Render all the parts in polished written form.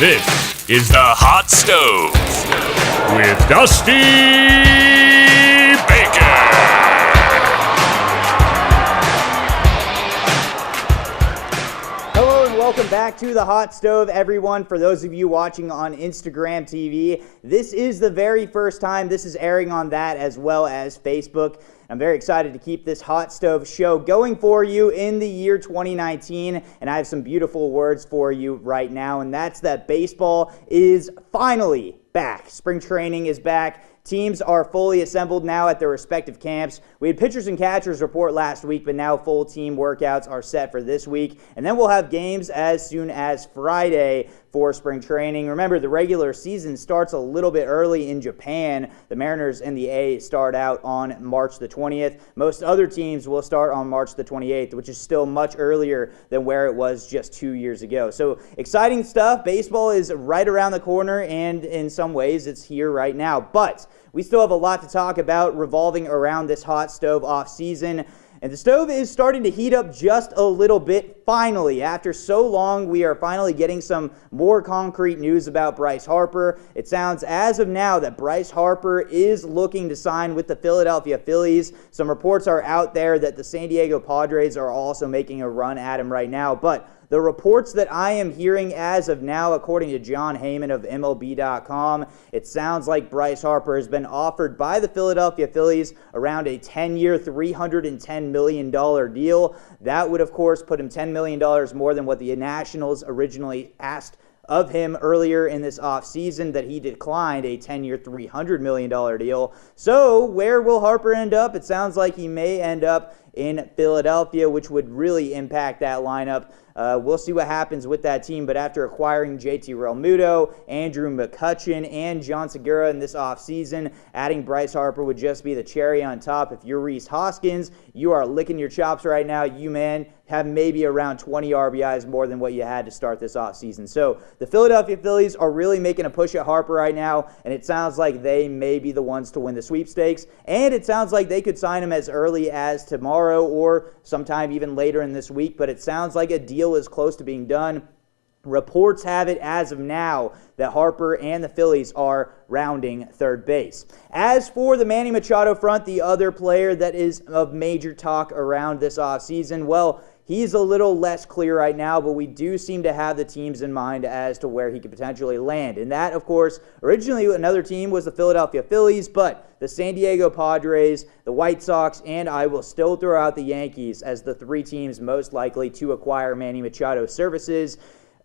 This is the Hot Stove with Dusty Baker. Hello and welcome back to the Hot Stove, everyone. For those of you watching on Instagram TV, this is the very first time this is airing on that as well as Facebook. I'm very excited to keep this Hot Stove show going for you in the year 2019, and I have some beautiful words for you right now, and that's that baseball is finally back. Spring training is back. Teams are fully assembled now at their respective camps. We had pitchers and catchers report last week, but now full team workouts are set for this week. And then we'll have games as soon as Friday for spring training. Remember, the regular season starts a little bit early in Japan. The Mariners and the A's start out on March the 20th. Most other teams will start on March the 28th, which is still much earlier than where it was just 2 years ago. So exciting stuff. Baseball is right around the corner, and in some ways it's here right now. But we still have a lot to talk about revolving around this Hot Stove off season. And the stove is starting to heat up just a little bit, finally. After so long, we are finally getting some more concrete news about Bryce Harper. It sounds, as of now, that Bryce Harper is looking to sign with the Philadelphia Phillies. Some reports are out there that the San Diego Padres are also making a run at him right now. But the reports that I am hearing as of now, according to John Heyman of MLB.com, it sounds like Bryce Harper has been offered by the Philadelphia Phillies around a 10-year, $310 million deal. That would, of course, put him $10 million more than what the Nationals originally asked of him earlier in this offseason, that he declined a 10-year, $300 million deal. So where will Harper end up? It sounds like he may end up in Philadelphia, which would really impact that lineup. We'll see what happens with that team, but after acquiring JT Realmuto, Andrew McCutchen, and John Segura in this offseason, adding Bryce Harper would just be the cherry on top. If you're Rhys Hoskins, you are licking your chops right now. You, man, have maybe around 20 RBIs more than what you had to start this offseason. So the Philadelphia Phillies are really making a push at Harper right now, and it sounds like they may be the ones to win the sweepstakes, and it sounds like they could sign him as early as tomorrow or sometime even later in this week, but it sounds like a deal is close to being done. Reports have it as of now that Harper and the Phillies are rounding third base. As for the Manny Machado front, the other player that is of major talk around this offseason, well, he's a little less clear right now, but we do seem to have the teams in mind as to where he could potentially land. And that, of course, originally another team was the Philadelphia Phillies, but the San Diego Padres, the White Sox, and I will still throw out the Yankees as the three teams most likely to acquire Manny Machado's services.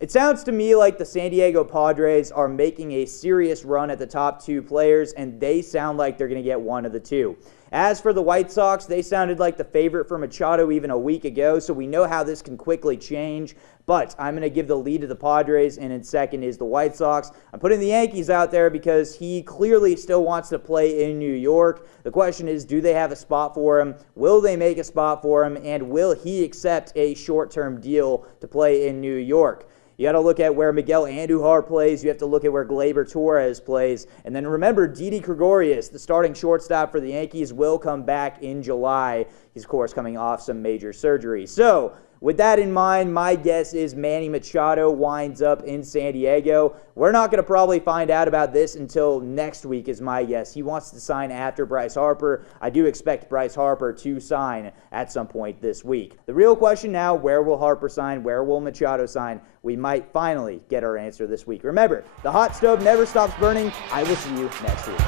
It sounds to me like the San Diego Padres are making a serious run at the top two players, and they sound like they're going to get one of the two. As for the White Sox, they sounded like the favorite for Machado even a week ago, so we know how this can quickly change. But I'm going to give the lead to the Padres, and in second is the White Sox. I'm putting the Yankees out there because he clearly still wants to play in New York. The question is, do they have a spot for him? Will they make a spot for him? And will he accept a short-term deal to play in New York? You got to look at where Miguel Andujar plays. You have to look at where Gleyber Torres plays. And then remember, Didi Gregorius, the starting shortstop for the Yankees, will come back in July. He's, of course, coming off some major surgery. So with that in mind, my guess is Manny Machado winds up in San Diego. We're not going to probably find out about this until next week is my guess. He wants to sign after Bryce Harper. I do expect Bryce Harper to sign at some point this week. The real question now, where will Harper sign? Where will Machado sign? We might finally get our answer this week. Remember, the hot stove never stops burning. I will see you next week.